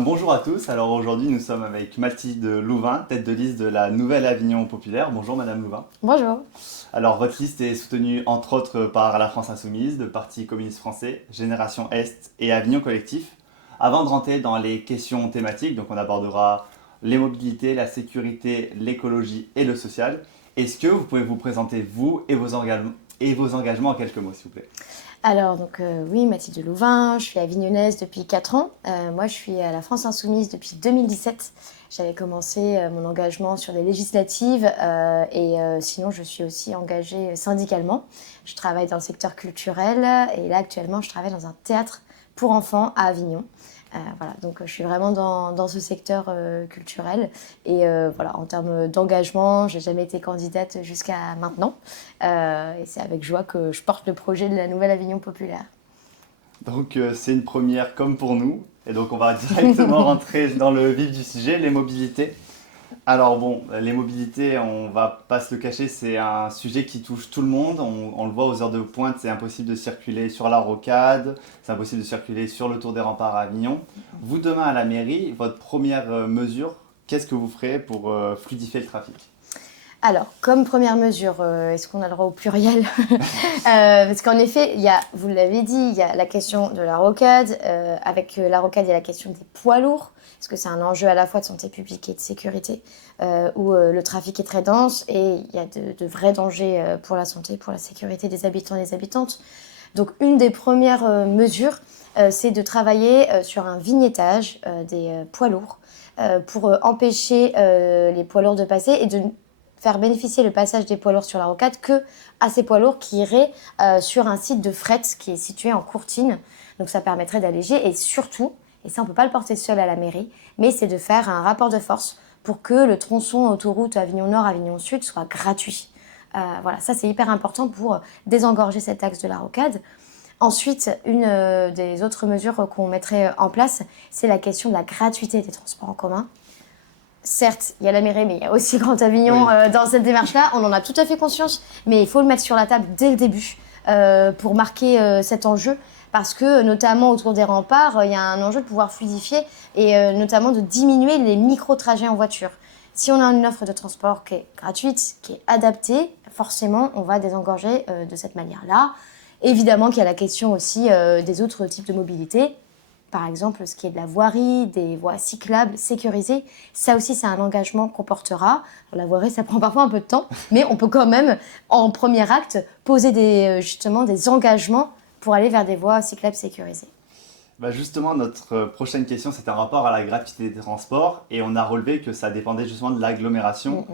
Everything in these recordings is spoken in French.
Bonjour à tous, alors aujourd'hui nous sommes avec Mathilde Louvain, tête de liste de la Nouvelle Avignon Populaire. Bonjour Madame Louvain. Bonjour. Alors votre liste est soutenue entre autres par la France Insoumise, le Parti communiste français, Génération Est et Avignon Collectif. Avant de rentrer dans les questions thématiques, donc on abordera les mobilités, la sécurité, l'écologie et le social. Est-ce que vous pouvez vous présenter vous et vos engagements en quelques mots s'il vous plaît? Alors, oui, Mathilde Louvain, je suis avignonnaise depuis 4 ans. Moi, je suis à la France Insoumise depuis 2017. J'avais commencé mon engagement sur les législatives sinon, je suis aussi engagée syndicalement. Je travaille dans le secteur culturel et là, actuellement, je travaille dans un théâtre pour enfants à Avignon. Voilà, donc je suis vraiment dans ce secteur culturel voilà, en termes d'engagement, j'ai jamais été candidate jusqu'à maintenant et c'est avec joie que je porte le projet de la Nouvelle Avignon Populaire. Donc c'est une première comme pour nous. Et donc on va directement rentrer dans le vif du sujet, les mobilités. Alors bon, les mobilités, on va pas se le cacher, c'est un sujet qui touche tout le monde. On le voit aux heures de pointe, c'est impossible de circuler sur la rocade, c'est impossible de circuler sur le Tour des Remparts à Avignon. Vous, demain à la mairie, votre première mesure, qu'est-ce que vous ferez pour fluidifier le trafic? Alors, comme première mesure, est-ce qu'on a le droit au pluriel? Parce qu'en effet, vous l'avez dit, il y a la question de la rocade. Avec la rocade, il y a la question des poids lourds, parce que c'est un enjeu à la fois de santé publique et de sécurité, où le trafic est très dense et il y a de vrais dangers pour la santé, pour la sécurité des habitants et des habitantes. Donc, une des premières mesures, c'est de travailler sur un vignettage des poids lourds pour empêcher les poids lourds de passer et de faire bénéficier le passage des poids lourds sur la rocade que à ces poids lourds qui iraient sur un site de fret qui est situé en Courtine. Donc ça permettrait d'alléger et surtout, et ça on ne peut pas le porter seul à la mairie, mais c'est de faire un rapport de force pour que le tronçon autoroute Avignon Nord, Avignon Sud soit gratuit. Voilà, ça c'est hyper important pour désengorger cet axe de la rocade. Ensuite, une des autres mesures qu'on mettrait en place, c'est la question de la gratuité des transports en commun. Certes, il y a la mairie, mais il y a aussi Grand Avignon Oui. dans cette démarche-là. On en a tout à fait conscience, mais il faut le mettre sur la table dès le début pour marquer cet enjeu. Parce que, notamment autour des remparts, il y a un enjeu de pouvoir fluidifier et notamment de diminuer les micro-trajets en voiture. Si on a une offre de transport qui est gratuite, qui est adaptée, forcément, on va désengorger de cette manière-là. Évidemment qu'il y a la question aussi des autres types de mobilité. Par exemple, ce qui est de la voirie, des voies cyclables sécurisées, ça aussi c'est un engagement qu'on portera. La voirie, ça prend parfois un peu de temps, mais on peut quand même, en premier acte, poser justement des engagements pour aller vers des voies cyclables sécurisées. Justement, notre prochaine question, c'est un rapport à la gratuité des transports et on a relevé que ça dépendait justement de l'agglomération.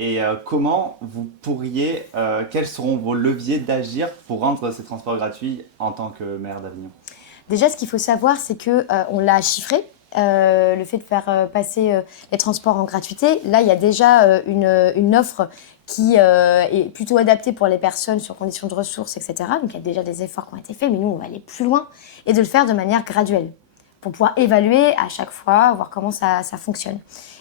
Et comment vous pourriez, quels seront vos leviers d'agir pour rendre ces transports gratuits en tant que maire d'Avignon? Déjà, ce qu'il faut savoir, c'est que on l'a chiffré. Le fait de faire passer les transports en gratuité, là, il y a déjà une offre qui est plutôt adaptée pour les personnes sur conditions de ressources, etc. Donc, il y a déjà des efforts qui ont été faits, mais nous, on va aller plus loin et de le faire de manière graduelle pour pouvoir évaluer à chaque fois, voir comment ça fonctionne.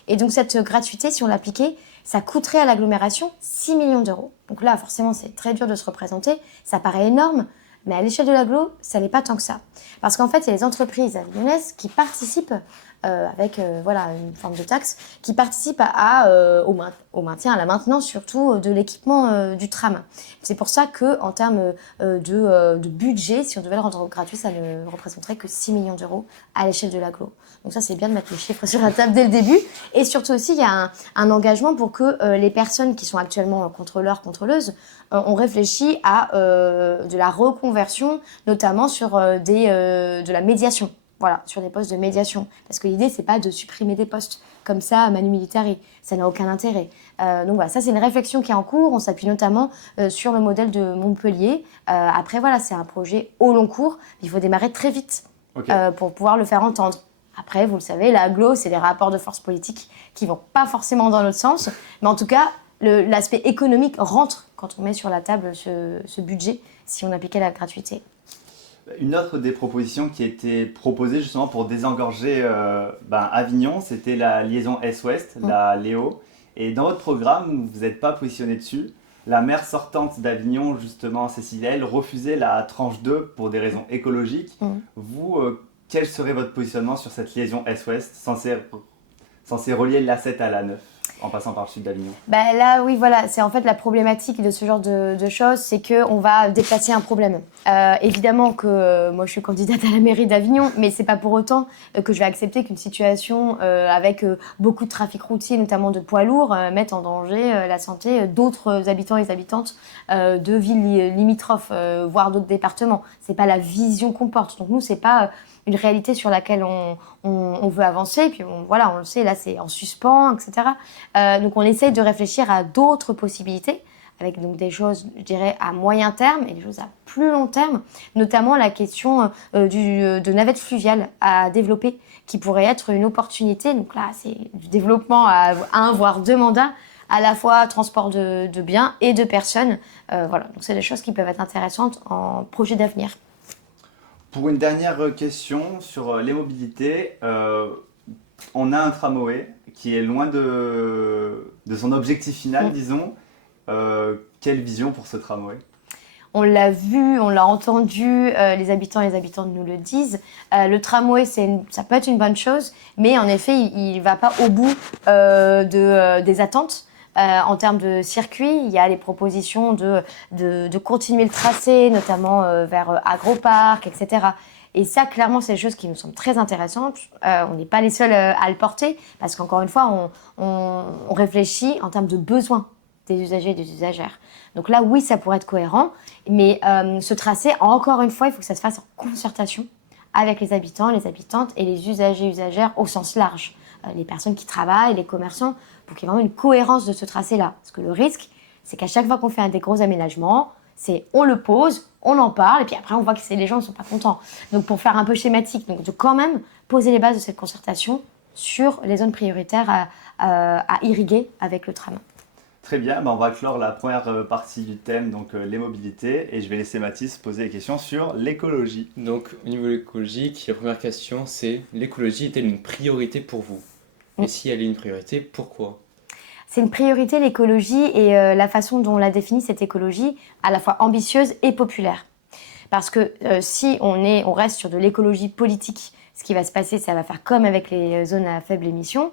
Et donc, cette gratuité, si on l'appliquait, ça coûterait à l'agglomération 6 millions d'euros. Donc là, forcément, c'est très dur de se représenter. Ça paraît énorme. Mais à l'échelle de l'agglo, ça n'est pas tant que ça. Parce qu'en fait, il y a les entreprises avignonnaises qui participent avec voilà, une forme de taxe, qui participent au maintien, à la maintenance surtout de l'équipement du tram. C'est pour ça qu'en termes de budget, si on devait le rendre gratuit, ça ne représenterait que 6 millions d'euros à l'échelle de l'agglo. Donc ça, c'est bien de mettre les chiffres sur la table dès le début. Et surtout aussi, il y a un engagement pour que les personnes qui sont actuellement contrôleurs, contrôleuses, ont réfléchi à de la reconversion, notamment sur de la médiation. Voilà, sur des postes de médiation. Parce que l'idée, c'est pas de supprimer des postes comme ça, à manu militari. Ça n'a aucun intérêt. Donc voilà, ça, c'est une réflexion qui est en cours. On s'appuie notamment sur le modèle de Montpellier. Après, voilà, c'est un projet au long cours. Il faut démarrer très vite pour pouvoir le faire entendre. Après, vous le savez, l'agglo, c'est des rapports de force politique qui vont pas forcément dans l'autre sens. Mais en tout cas, l'aspect économique rentre quand on met sur la table ce budget, si on appliquait la gratuité. Une autre des propositions qui était proposée justement pour désengorger Avignon, c'était la liaison Est-Ouest, la Léo. Et dans votre programme, vous n'êtes pas positionné dessus. La maire sortante d'Avignon, justement, Cécile, elle refusait la tranche 2 pour des raisons écologiques. Vous, quel serait votre positionnement sur cette liaison Est-Ouest censée relier l'A7 à l'A9 en passant par le sud d'Avignon? Bah là, oui, voilà, c'est en fait la problématique de ce genre de choses, c'est qu'on va déplacer un problème. Évidemment que moi, je suis candidate à la mairie d'Avignon, mais c'est pas pour autant que je vais accepter qu'une situation avec beaucoup de trafic routier, notamment de poids lourds, mette en danger la santé d'autres habitants et habitantes de villes limitrophes, voire d'autres départements. C'est pas la vision qu'on porte. Donc nous, c'est pas une réalité sur laquelle on veut avancer. Puis voilà, on le sait, là, c'est en suspens, etc. Donc on essaye de réfléchir à d'autres possibilités, avec donc des choses, je dirais, à moyen terme et des choses à plus long terme, notamment la question de navettes fluviales à développer, qui pourrait être une opportunité. Donc là, c'est du développement à un, voire deux mandats, à la fois transport de biens et de personnes. Voilà, donc c'est des choses qui peuvent être intéressantes en projet d'avenir. Pour une dernière question sur les mobilités, on a un tramway qui est loin de son objectif final, disons. Quelle vision pour ce tramway? On l'a vu, on l'a entendu, les habitants et les habitantes nous le disent. Le tramway, ça peut être une bonne chose, mais en effet, il ne va pas au bout des attentes. En termes de circuit, il y a les propositions de continuer le tracé, notamment vers Agropark, etc. Et ça, clairement, c'est des choses qui nous semblent très intéressantes. On n'est pas les seuls à le porter, parce qu'encore une fois, on réfléchit en termes de besoins des usagers et des usagères. Donc là, oui, ça pourrait être cohérent, mais ce tracé, encore une fois, il faut que ça se fasse en concertation avec les habitants, les habitantes et les usagers et usagères au sens large. Les personnes qui travaillent, les commerçants, pour qu'il y ait vraiment une cohérence de ce tracé-là. Parce que le risque, c'est qu'à chaque fois qu'on fait des gros aménagements, on le pose, on en parle, et puis après on voit que les gens ne sont pas contents. Donc pour faire un peu schématique, donc de quand même poser les bases de cette concertation sur les zones prioritaires à irriguer avec le tram. Très bien, on va clore la première partie du thème, donc les mobilités, et je vais laisser Mathis poser des questions sur l'écologie. Donc au niveau écologique, la première question c'est: l'écologie est-elle une priorité pour vous? Et si elle est une priorité, pourquoi? C'est une priorité, l'écologie, et la façon dont on la définit, cette écologie, à la fois ambitieuse et populaire. Parce que si on reste sur de l'écologie politique, ce qui va se passer, ça va faire comme avec les zones à faible émission,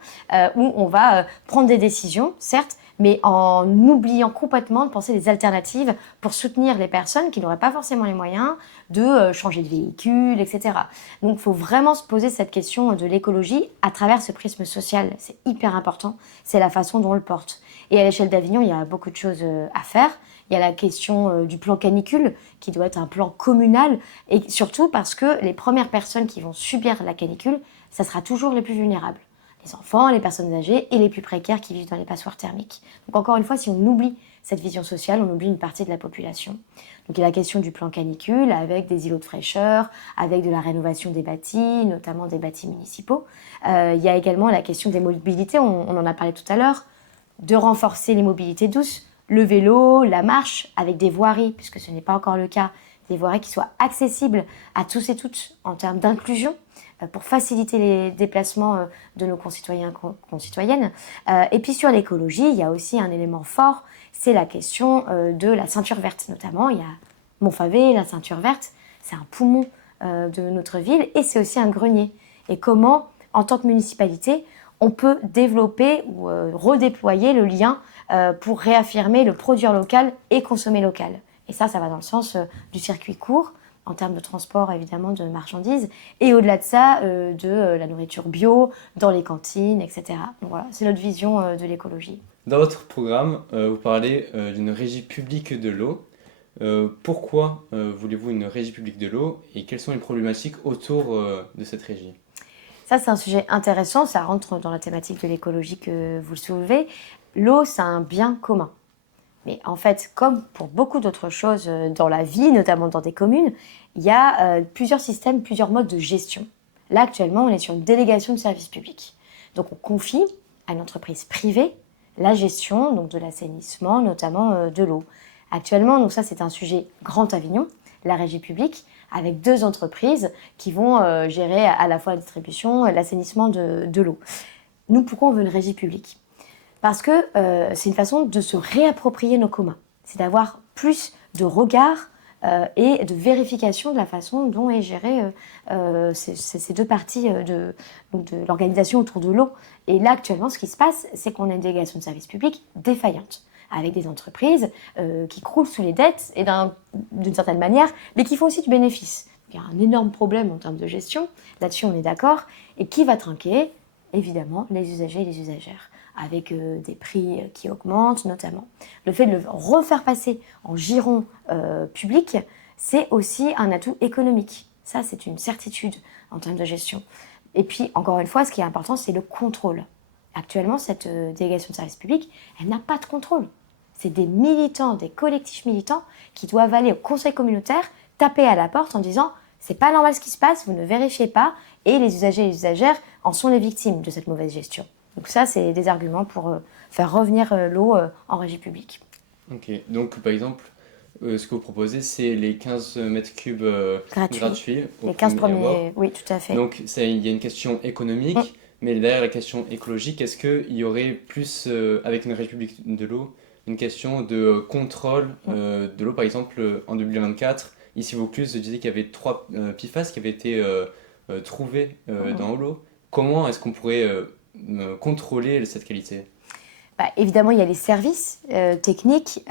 où on va prendre des décisions, certes, mais en oubliant complètement de penser des alternatives pour soutenir les personnes qui n'auraient pas forcément les moyens de changer de véhicule, etc. Donc il faut vraiment se poser cette question de l'écologie à travers ce prisme social. C'est hyper important, c'est la façon dont on le porte. Et à l'échelle d'Avignon, il y a beaucoup de choses à faire. Il y a la question du plan canicule, qui doit être un plan communal, et surtout parce que les premières personnes qui vont subir la canicule, ça sera toujours les plus vulnérables. Les enfants, les personnes âgées et les plus précaires qui vivent dans les passoires thermiques. Donc encore une fois, si on oublie cette vision sociale, on oublie une partie de la population. Donc il y a la question du plan canicule, avec des îlots de fraîcheur, avec de la rénovation des bâtis, notamment des bâtis municipaux. Il y a également la question des mobilités, on en a parlé tout à l'heure, de renforcer les mobilités douces, le vélo, la marche, avec des voiries, puisque ce n'est pas encore le cas, des voiries qui soient accessibles à tous et toutes en termes d'inclusion, pour faciliter les déplacements de nos concitoyens et concitoyennes. Et puis sur l'écologie, il y a aussi un élément fort, c'est la question de la ceinture verte. Notamment, il y a Montfavet, la ceinture verte, c'est un poumon de notre ville et c'est aussi un grenier. Et comment, en tant que municipalité, on peut développer ou redéployer le lien pour réaffirmer le produire local et consommer local. Et ça va dans le sens du circuit court, en termes de transport évidemment de marchandises, et au-delà de ça, de la nourriture bio, dans les cantines, etc. Donc voilà, c'est notre vision de l'écologie. Dans votre programme, vous parlez d'une régie publique de l'eau. Pourquoi voulez-vous une régie publique de l'eau et quelles sont les problématiques autour de cette régie? Ça, c'est un sujet intéressant, ça rentre dans la thématique de l'écologie que vous le soulevez. L'eau, c'est un bien commun. Mais en fait, comme pour beaucoup d'autres choses dans la vie, notamment dans des communes, il y a plusieurs systèmes, plusieurs modes de gestion. Là, actuellement, on est sur une délégation de service public. Donc, on confie à une entreprise privée la gestion donc, de l'assainissement, notamment de l'eau. Actuellement, donc ça, c'est un sujet Grand Avignon, la régie publique, avec 2 entreprises qui vont gérer à la fois la distribution et l'assainissement de l'eau. Nous, pourquoi on veut une régie publique ? Parce que c'est une façon de se réapproprier nos communs. C'est d'avoir plus de regard et de vérification de la façon dont est gérée ces deux parties de l'organisation autour de l'eau. Et là, actuellement, ce qui se passe, c'est qu'on a une délégation de service public défaillante, avec des entreprises qui croulent sous les dettes, et d'une certaine manière, mais qui font aussi du bénéfice. Il y a un énorme problème en termes de gestion, là-dessus on est d'accord, et qui va trinquer? Évidemment, les usagers et les usagères, avec des prix qui augmentent notamment. Le fait de le refaire passer en giron public, c'est aussi un atout économique. Ça, c'est une certitude en termes de gestion. Et puis, encore une fois, ce qui est important, c'est le contrôle. Actuellement, cette délégation de service public, elle n'a pas de contrôle. C'est des militants, des collectifs militants qui doivent aller au conseil communautaire, taper à la porte en disant « c'est pas normal ce qui se passe, vous ne vérifiez pas » et les usagers et les usagères en sont les victimes de cette mauvaise gestion. Donc ça, c'est des arguments pour faire revenir l'eau en régie publique. Ok, donc par exemple, ce que vous proposez, c'est les 15 mètres cubes gratuits. Les 15 premiers, oui, tout à fait. Donc il y a une question économique, mais derrière la question écologique, est-ce qu'il y aurait plus, avec une régie publique de l'eau, une question de contrôle de l'eau? Par exemple, en 2024, ici Vaucluse disait qu'il y avait 3 PFAS qui avaient été trouvés dans l'eau. Comment est-ce qu'on pourrait contrôler cette qualité? Évidemment, il y a les services techniques,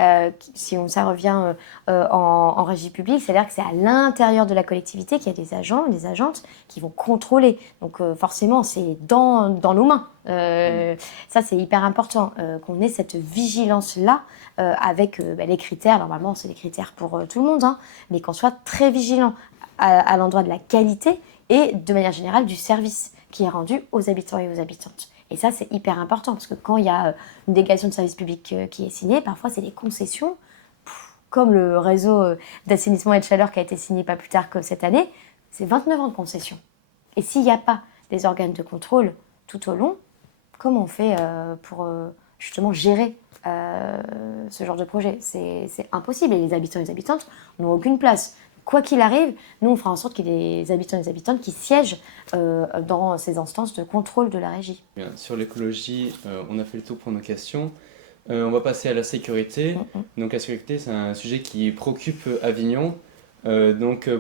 si ça revient en régie publique, c'est-à-dire que c'est à l'intérieur de la collectivité qu'il y a des agents et des agentes qui vont contrôler. Donc forcément, c'est dans nos mains. Ça, c'est hyper important qu'on ait cette vigilance-là avec les critères. Normalement, c'est des critères pour tout le monde, hein, mais qu'on soit très vigilant à l'endroit de la qualité et de manière générale du service qui est rendu aux habitants et aux habitantes. Et ça, c'est hyper important, parce que quand il y a une délégation de service public qui est signée, parfois c'est des concessions, comme le réseau d'assainissement et de chaleur qui a été signé pas plus tard que cette année, c'est 29 ans de concession. Et s'il n'y a pas des organes de contrôle tout au long, comment on fait pour justement gérer ce genre de projet? C'est impossible, et les habitants et les habitantes n'ont aucune place. Quoi qu'il arrive, nous, on fera en sorte qu'il y ait des habitants et des habitantes qui siègent dans ces instances de contrôle de la régie. Bien, sur l'écologie, on a fait le tour pour nos questions. On va passer à la sécurité. Donc la sécurité, c'est un sujet qui préoccupe Avignon.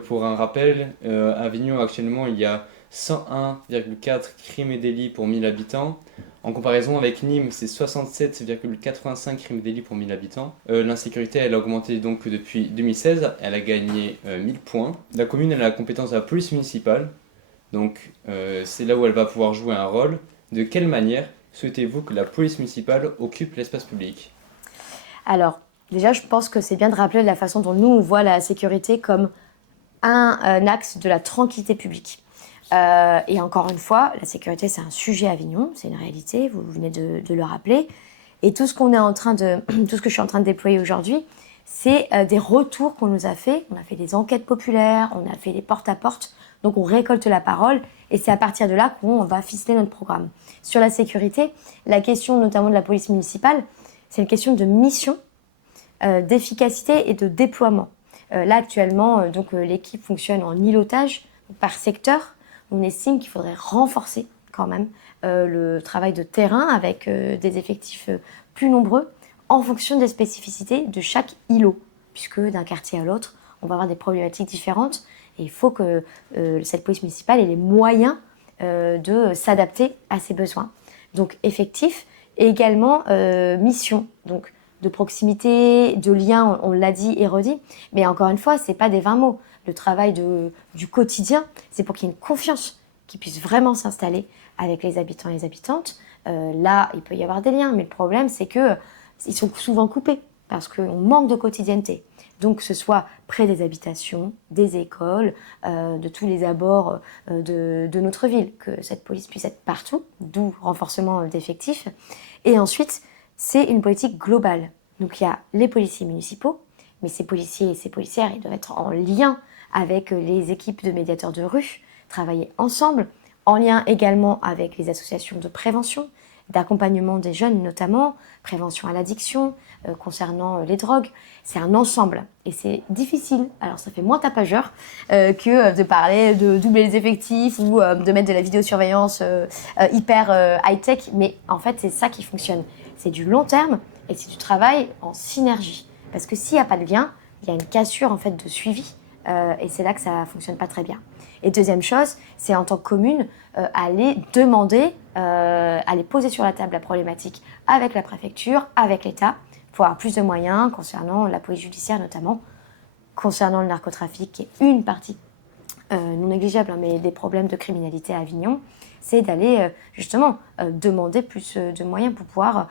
Pour un rappel, à Avignon, actuellement, il y a 101,4 crimes et délits pour 1000 habitants. En comparaison avec Nîmes, c'est 67,85 crimes et délits pour 1000 habitants. L'insécurité, elle a augmenté donc depuis 2016, elle a gagné 1000 points. La commune, elle a la compétence de la police municipale, donc c'est là où elle va pouvoir jouer un rôle. De quelle manière souhaitez-vous que la police municipale occupe l'espace public? Alors, déjà, je pense que c'est bien de rappeler la façon dont nous, on voit la sécurité comme un axe de la tranquillité publique. Et encore une fois, la sécurité, c'est un sujet à Avignon, c'est une réalité, vous venez de le rappeler. Et tout ce que je suis en train de déployer aujourd'hui, c'est des retours qu'on nous a fait. On a fait des enquêtes populaires, on a fait des porte-à-porte, donc on récolte la parole, et c'est à partir de là qu'on va ficeler notre programme. Sur la sécurité, la question notamment de la police municipale, c'est une question de mission, d'efficacité et de déploiement. Là, actuellement, l'équipe fonctionne en îlotage, par secteur. On estime qu'il faudrait renforcer quand même le travail de terrain avec des effectifs plus nombreux en fonction des spécificités de chaque îlot, puisque d'un quartier à l'autre, on va avoir des problématiques différentes et il faut que cette police municipale ait les moyens de s'adapter à ses besoins. Donc effectif et également mission, donc de proximité, de lien, on l'a dit et redit, mais encore une fois, c'est pas des vains mots. Le travail du quotidien, c'est pour qu'il y ait une confiance qui puisse vraiment s'installer avec les habitants et les habitantes. Là, il peut y avoir des liens, mais le problème, c'est qu'ils sont souvent coupés parce qu'on manque de quotidienneté. Donc, que ce soit près des habitations, des écoles, de tous les abords de notre ville, que cette police puisse être partout, d'où renforcement d'effectifs. Et ensuite, c'est une politique globale. Donc, il y a les policiers municipaux, mais ces policiers et ces policières, ils doivent être en lien avec les équipes de médiateurs de rue, travailler ensemble, en lien également avec les associations de prévention, d'accompagnement des jeunes notamment, prévention à l'addiction, concernant les drogues. C'est un ensemble et c'est difficile. Alors ça fait moins tapageur que de parler de doubler les effectifs ou de mettre de la vidéosurveillance hyper high-tech, mais en fait c'est ça qui fonctionne. C'est du long terme et c'est du travail en synergie. Parce que s'il n'y a pas de lien, il y a une cassure en fait de suivi et c'est là que ça fonctionne pas très bien. Et deuxième chose, c'est en tant que commune, aller demander, aller poser sur la table la problématique avec la préfecture, avec l'État, pour avoir plus de moyens concernant la police judiciaire notamment, concernant le narcotrafic, qui est une partie non négligeable, hein, mais des problèmes de criminalité à Avignon, c'est d'aller justement demander plus de moyens pour pouvoir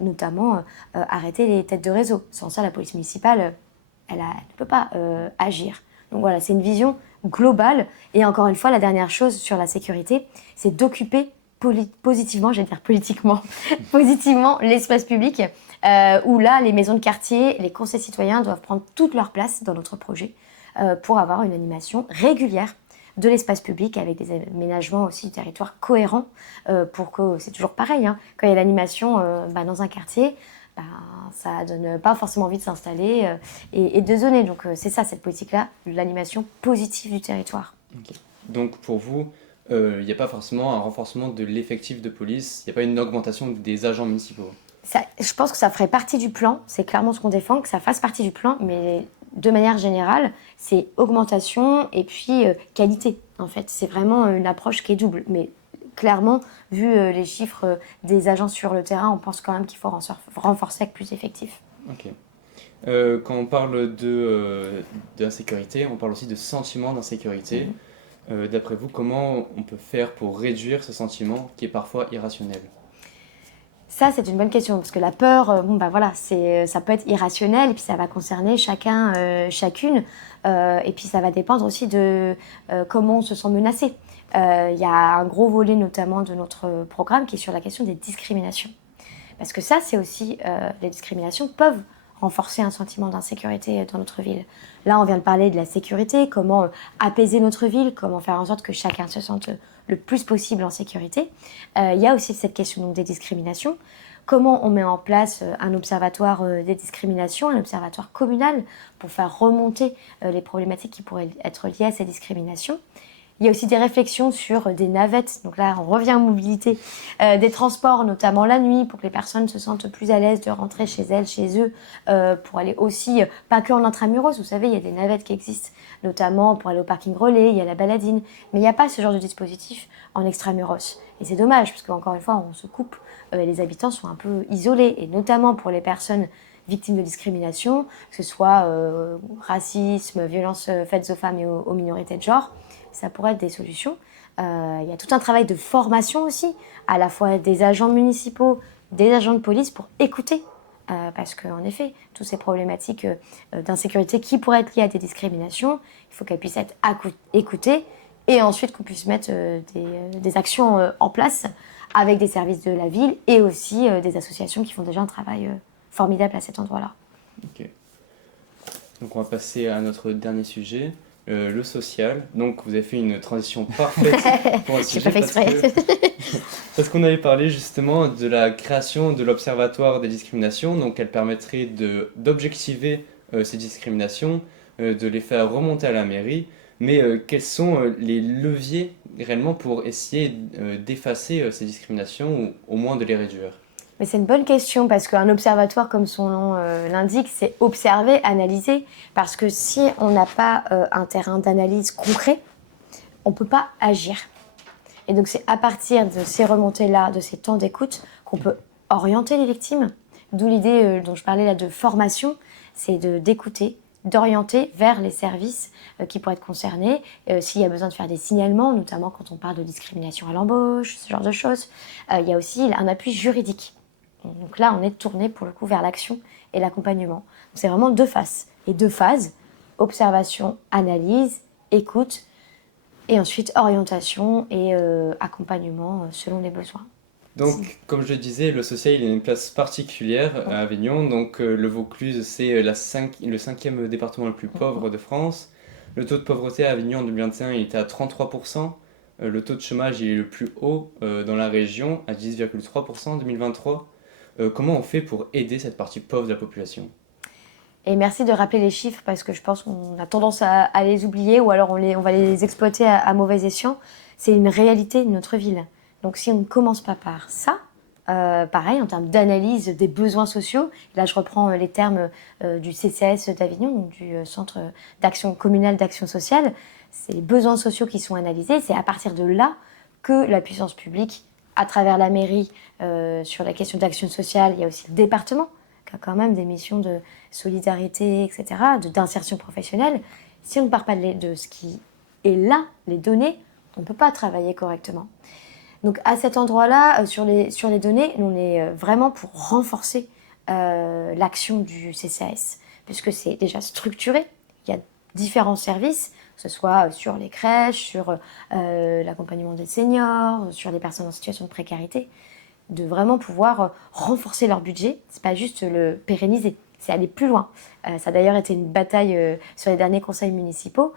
notamment arrêter les têtes de réseau. Sans ça, la police municipale, elle ne peut pas agir. Donc voilà, c'est une vision globale. Et encore une fois, la dernière chose sur la sécurité, c'est d'occuper positivement, j'allais dire politiquement, positivement l'espace public, où là, les maisons de quartier, les conseils citoyens doivent prendre toute leur place dans notre projet pour avoir une animation régulière de l'espace public avec des aménagements aussi du territoire cohérents pour que, c'est toujours pareil, hein, quand il y a l'animation dans un quartier, ça donne pas forcément envie de s'installer et de zoner. Donc c'est ça, cette politique-là, l'animation positive du territoire. Okay. Donc pour vous, il n'y a pas forcément un renforcement de l'effectif de police, il n'y a pas une augmentation des agents municipaux. Ça, je pense que ça ferait partie du plan, c'est clairement ce qu'on défend, que ça fasse partie du plan, mais de manière générale, c'est augmentation et puis qualité, en fait. C'est vraiment une approche qui est double. Mais clairement, vu les chiffres des agents sur le terrain, on pense quand même qu'il faut renforcer avec plus d'effectifs. Ok. Quand on parle d'insécurité, on parle aussi de sentiment d'insécurité. D'après vous, comment on peut faire pour réduire ce sentiment qui est parfois irrationnel ? Ça, c'est une bonne question, parce que la peur, ça peut être irrationnel, et puis ça va concerner chacun, chacune, et puis ça va dépendre aussi de comment on se sent menacé. Il y a un gros volet notamment de notre programme qui est sur la question des discriminations. Parce que ça, c'est aussi, les discriminations peuvent renforcer un sentiment d'insécurité dans notre ville. Là, on vient de parler de la sécurité, comment apaiser notre ville, comment faire en sorte que chacun se sente le plus possible en sécurité. Il y a aussi cette question donc, des discriminations. Comment on met en place un observatoire des discriminations, un observatoire communal pour faire remonter les problématiques qui pourraient être liées à ces discriminations. Il y a aussi des réflexions sur des navettes, donc là on revient aux mobilités, des transports notamment la nuit pour que les personnes se sentent plus à l'aise de rentrer chez elles, chez eux, pour aller aussi, pas que en intramuros, vous savez il y a des navettes qui existent, notamment pour aller au parking relais, il y a la baladine, mais il n'y a pas ce genre de dispositif en extramuros. Et c'est dommage parce qu'encore une fois on se coupe, les habitants sont un peu isolés et notamment pour les personnes victimes de discrimination, que ce soit racisme, violences faites aux femmes et aux minorités de genre. Ça pourrait être des solutions. Il y a tout un travail de formation aussi, à la fois des agents municipaux, des agents de police pour écouter. Parce qu'en effet, toutes ces problématiques d'insécurité qui pourraient être liées à des discriminations, il faut qu'elles puissent être écoutées et ensuite qu'on puisse mettre des actions en place avec des services de la ville et aussi des associations qui font déjà un travail formidable à cet endroit-là. Ok. Donc on va passer à notre dernier sujet. Le social. Donc, vous avez fait une transition parfaite pour un sujet. J'ai pas fait exprès. Parce qu'on avait parlé justement de la création de l'Observatoire des discriminations. Donc, elle permettrait d'objectiver ces discriminations, de les faire remonter à la mairie. Mais quels sont les leviers réellement pour essayer d'effacer ces discriminations ou au moins de les réduire ? Mais c'est une bonne question parce qu'un observatoire, comme son nom l'indique, c'est observer, analyser. Parce que si on n'a pas un terrain d'analyse concret, on ne peut pas agir. Et donc c'est à partir de ces remontées-là, de ces temps d'écoute, qu'on peut orienter les victimes. D'où l'idée dont je parlais là de formation, c'est d'écouter, d'orienter vers les services qui pourraient être concernés. S'il y a besoin de faire des signalements, notamment quand on parle de discrimination à l'embauche, ce genre de choses. Il y a aussi un appui juridique. Donc là, on est tourné pour le coup vers l'action et l'accompagnement. C'est vraiment deux faces. Et deux phases, observation, analyse, écoute, et ensuite orientation et accompagnement selon les besoins. Donc, comme je le disais, le social il a une place particulière à Avignon. Donc, le Vaucluse, c'est le 5e département le plus pauvre de France. Le taux de pauvreté à Avignon en 2021, il était à 33%. Le taux de chômage il est le plus haut dans la région, à 10,3% en 2023. Comment on fait pour aider cette partie pauvre de la population ? Et merci de rappeler les chiffres parce que je pense qu'on a tendance à les oublier ou alors on va les exploiter à mauvais escient. C'est une réalité de notre ville. Donc si on ne commence pas par ça, pareil, en termes d'analyse des besoins sociaux. Là, je reprends les termes du CCAS d'Avignon, donc du Centre d'action communal d'action sociale. C'est les besoins sociaux qui sont analysés. C'est à partir de là que la puissance publique, à travers la mairie, sur la question d'action sociale, il y a aussi le département, qui a quand même des missions de solidarité, etc., d'insertion professionnelle. Si on ne part pas de ce qui est là, les données, on ne peut pas travailler correctement. Donc à cet endroit-là, sur les données, on est vraiment pour renforcer l'action du CCAS, puisque c'est déjà structuré. Il y a différents services, que ce soit sur les crèches, sur l'accompagnement des seniors, sur les personnes en situation de précarité, de vraiment pouvoir renforcer leur budget. C'est pas juste le pérenniser, c'est aller plus loin. Ça a d'ailleurs été une bataille sur les derniers conseils municipaux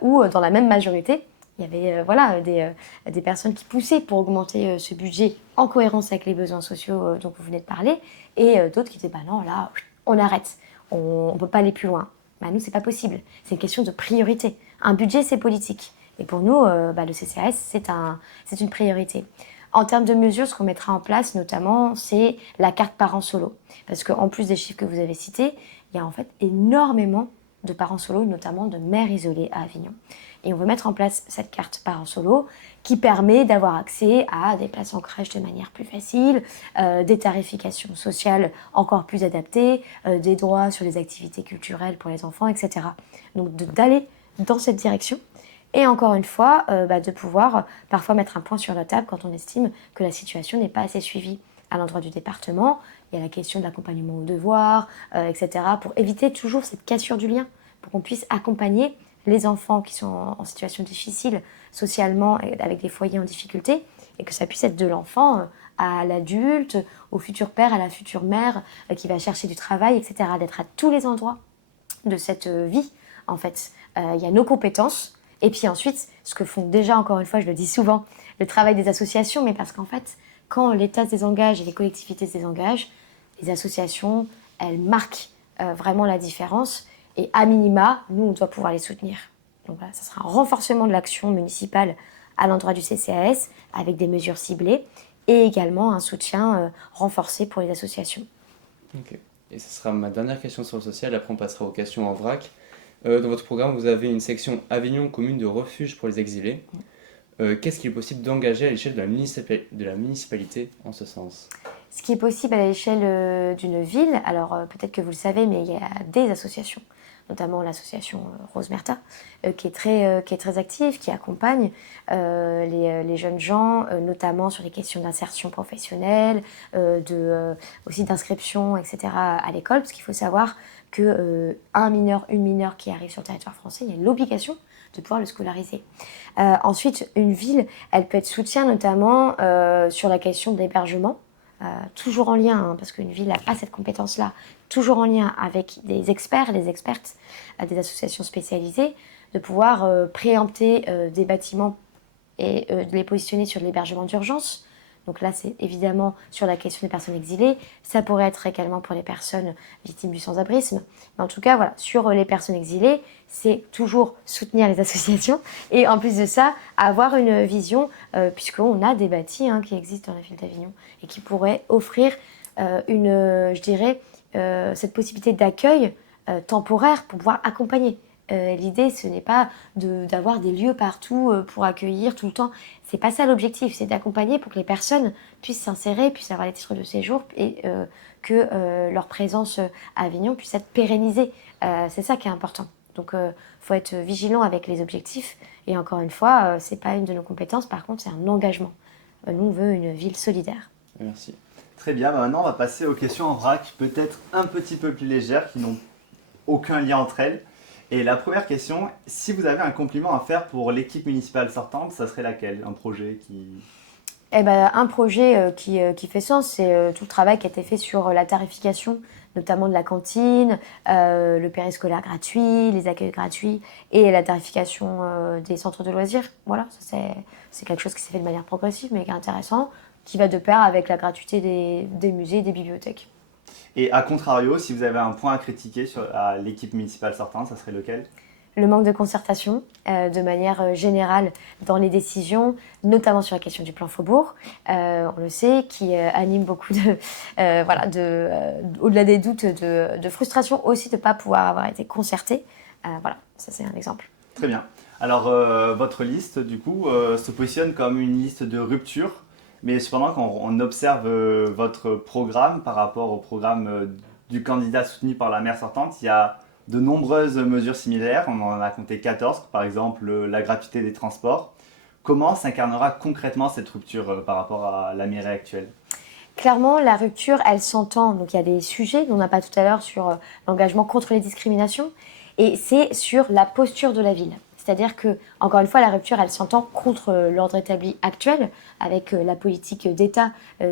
où, dans la même majorité, il y avait des personnes qui poussaient pour augmenter ce budget en cohérence avec les besoins sociaux dont vous venez de parler, et d'autres qui disaient bah non, là, on arrête, on ne peut pas aller plus loin. Bah, nous, c'est pas possible. C'est une question de priorité. Un budget, c'est politique. Et pour nous, le CCAS, c'est une priorité. En termes de mesures, ce qu'on mettra en place, notamment, c'est la carte parents solo. Parce qu'en plus des chiffres que vous avez cités, il y a en fait énormément de parents solo, notamment de mères isolées à Avignon. Et on veut mettre en place cette carte parents solo qui permet d'avoir accès à des places en crèche de manière plus facile, des tarifications sociales encore plus adaptées, des droits sur les activités culturelles pour les enfants, etc. Donc d'aller dans cette direction. Et encore une fois, de pouvoir parfois mettre un point sur la table quand on estime que la situation n'est pas assez suivie à l'endroit du département. Il y a la question de l'accompagnement aux devoirs, etc. pour éviter toujours cette cassure du lien, pour qu'on puisse accompagner les enfants qui sont en situation difficile socialement et avec des foyers en difficulté, et que ça puisse être de l'enfant à l'adulte, au futur père, à la future mère qui va chercher du travail, etc. D'être à tous les endroits de cette vie, en fait. Il y a nos compétences, et puis ensuite, ce que font déjà, encore une fois, je le dis souvent, le travail des associations, mais parce qu'en fait, quand l'État se désengage et les collectivités se désengagent, les associations, elles marquent vraiment la différence. Et à minima, nous, on doit pouvoir les soutenir. Donc voilà, ça sera un renforcement de l'action municipale à l'endroit du CCAS, avec des mesures ciblées, et également un soutien renforcé pour les associations. Ok. Et ce sera ma dernière question sur le social, après on passera aux questions en vrac. Dans votre programme, vous avez une section Avignon, commune de refuge pour les exilés. Qu'est-ce qu'il est possible d'engager à l'échelle de la municipalité en ce sens? Ce qui est possible à l'échelle d'une ville, alors peut-être que vous le savez, mais il y a des associations, notamment l'association Rose Merta, qui est très active, qui accompagne les jeunes gens, notamment sur les questions d'insertion professionnelle, aussi d'inscription, etc. à l'école, parce qu'il faut savoir qu'un mineur, une mineure qui arrive sur le territoire français, il y a l'obligation de pouvoir le scolariser. Ensuite, une ville, elle peut être soutien notamment sur la question de l'hébergement, toujours en lien, parce qu'une ville n'a pas cette compétence-là, toujours en lien avec des experts, des expertes, des associations spécialisées, de pouvoir préempter des bâtiments et de les positionner sur l'hébergement d'urgence. Donc là, c'est évidemment sur la question des personnes exilées. Ça pourrait être également pour les personnes victimes du sans-abrisme. Mais en tout cas, voilà, sur les personnes exilées, c'est toujours soutenir les associations. Et en plus de ça, avoir une vision, puisqu'on a des bâtis qui existent dans la ville d'Avignon et qui pourraient offrir cette possibilité d'accueil temporaire pour pouvoir accompagner. L'idée, ce n'est pas d'avoir des lieux partout pour accueillir tout le temps. C'est pas ça l'objectif, c'est d'accompagner pour que les personnes puissent s'insérer, puissent avoir les titres de séjour et que leur présence à Avignon puisse être pérennisée. C'est ça qui est important. Donc, faut être vigilant avec les objectifs. Et encore une fois, c'est pas une de nos compétences. Par contre, c'est un engagement. Nous, on veut une ville solidaire. Merci. Très bien, maintenant on va passer aux questions en vrac, peut-être un petit peu plus légères, qui n'ont aucun lien entre elles. Et la première question, si vous avez un compliment à faire pour l'équipe municipale sortante, ça serait laquelle? Un projet qui... Un projet qui fait sens, c'est tout le travail qui a été fait sur la tarification, notamment de la cantine, le périscolaire gratuit, les accueils gratuits et la tarification des centres de loisirs. Voilà, ça, c'est quelque chose qui s'est fait de manière progressive mais qui est intéressant, qui va de pair avec la gratuité des musées et des bibliothèques. Et à contrario, si vous avez un point à critiquer à l'équipe municipale sortante, ça serait lequel? le manque de concertation de manière générale dans les décisions, notamment sur la question du plan Faubourg, on le sait, qui anime beaucoup au-delà des doutes, de frustration aussi de ne pas pouvoir avoir été concerté. Voilà, ça c'est un exemple. Très bien. Alors, votre liste, du coup, se positionne comme une liste de rupture, mais cependant, quand on observe votre programme par rapport au programme du candidat soutenu par la maire sortante, il y a de nombreuses mesures similaires. On en a compté 14, par exemple la gratuité des transports. Comment s'incarnera concrètement cette rupture par rapport à la mairie actuelle ? Clairement, la rupture, elle s'entend. Donc, il y a des sujets dont on n'a pas tout à l'heure sur l'engagement contre les discriminations. Et c'est sur la posture de la ville. C'est-à-dire que, encore une fois, la rupture, elle s'entend contre l'ordre établi actuel, avec la politique d'État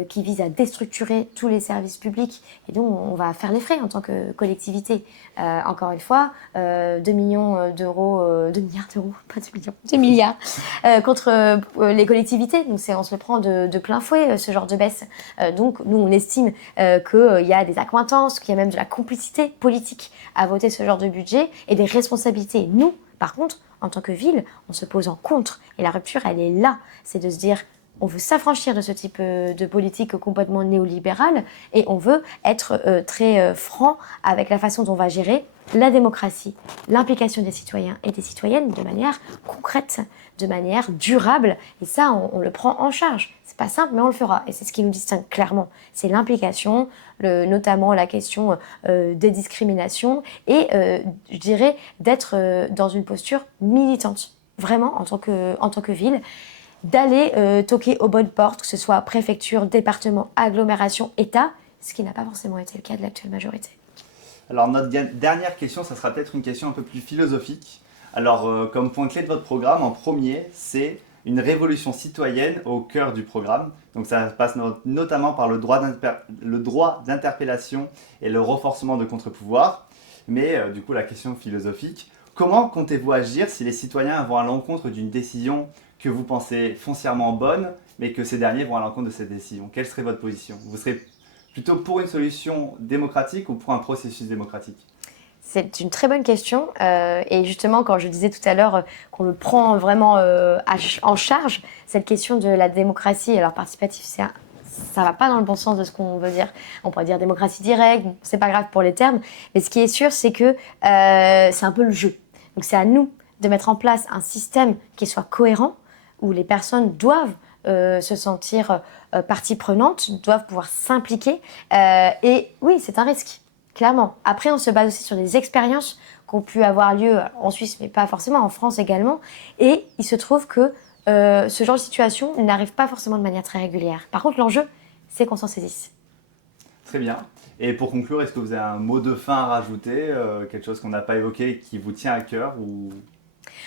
qui vise à déstructurer tous les services publics. Et donc, on va faire les frais en tant que collectivité. Encore une fois, 2 milliards d'euros, pas 2 millions, 2 milliards contre les collectivités. Donc, on se le prend de plein fouet, ce genre de baisse. Donc, nous, on estime qu'il y a des accointances, qu'il y a même de la complicité politique à voter ce genre de budget et des responsabilités. Nous, par contre, en tant que ville, on se pose en contre. Et la rupture, elle est là. C'est de se dire, on veut s'affranchir de ce type de politique complètement néolibérale et on veut être très franc avec la façon dont on va gérer la démocratie, l'implication des citoyens et des citoyennes de manière concrète, de manière durable. Et ça, on le prend en charge. C'est pas simple, mais on le fera. Et c'est ce qui nous distingue clairement. C'est l'implication, notamment la question des discriminations et, je dirais, d'être dans une posture militante, vraiment, en tant que ville, d'aller toquer aux bonnes portes, que ce soit préfecture, département, agglomération, État, ce qui n'a pas forcément été le cas de l'actuelle majorité. Alors, notre dernière question, ça sera peut-être une question un peu plus philosophique. Alors, comme point clé de votre programme, en premier, c'est une révolution citoyenne au cœur du programme. Donc ça passe notamment par le droit d'interpellation et le renforcement de contre-pouvoirs. Mais du coup, la question philosophique, comment comptez-vous agir si les citoyens vont à l'encontre d'une décision que vous pensez foncièrement bonne, mais que ces derniers vont à l'encontre de cette décision ? Quelle serait votre position ? Vous serez plutôt pour une solution démocratique ou pour un processus démocratique ? C'est une très bonne question. Et justement, quand je disais tout à l'heure qu'on le prend vraiment en charge, cette question de la démocratie, alors participative, ça va pas dans le bon sens de ce qu'on veut dire. On pourrait dire démocratie directe, c'est pas grave pour les termes. Mais ce qui est sûr, c'est que c'est un peu le jeu. Donc c'est à nous de mettre en place un système qui soit cohérent, où les personnes doivent se sentir partie prenante, doivent pouvoir s'impliquer. Et oui, c'est un risque. Clairement. Après, on se base aussi sur des expériences qui ont pu avoir lieu en Suisse, mais pas forcément, en France également. Et il se trouve que ce genre de situation n'arrive pas forcément de manière très régulière. Par contre, l'enjeu, c'est qu'on s'en saisisse. Très bien. Et pour conclure, est-ce que vous avez un mot de fin à rajouter, quelque chose qu'on n'a pas évoqué et qui vous tient à cœur ou...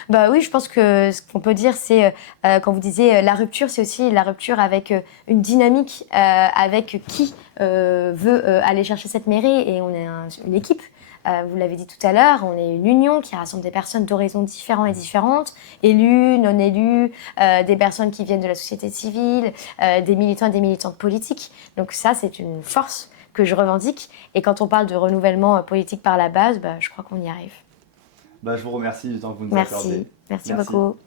Bah oui, je pense que ce qu'on peut dire, c'est, quand vous disiez la rupture, c'est aussi la rupture avec une dynamique, avec qui veut aller chercher cette mairie. Et on est une équipe, vous l'avez dit tout à l'heure, on est une union qui rassemble des personnes d'horizons différents et différentes, élus, non élus, des personnes qui viennent de la société civile, des militants et des militantes politiques. Donc ça, c'est une force que je revendique. Et quand on parle de renouvellement politique par la base, bah, je crois qu'on y arrive. Je vous remercie du temps que vous nous accordez. Merci beaucoup.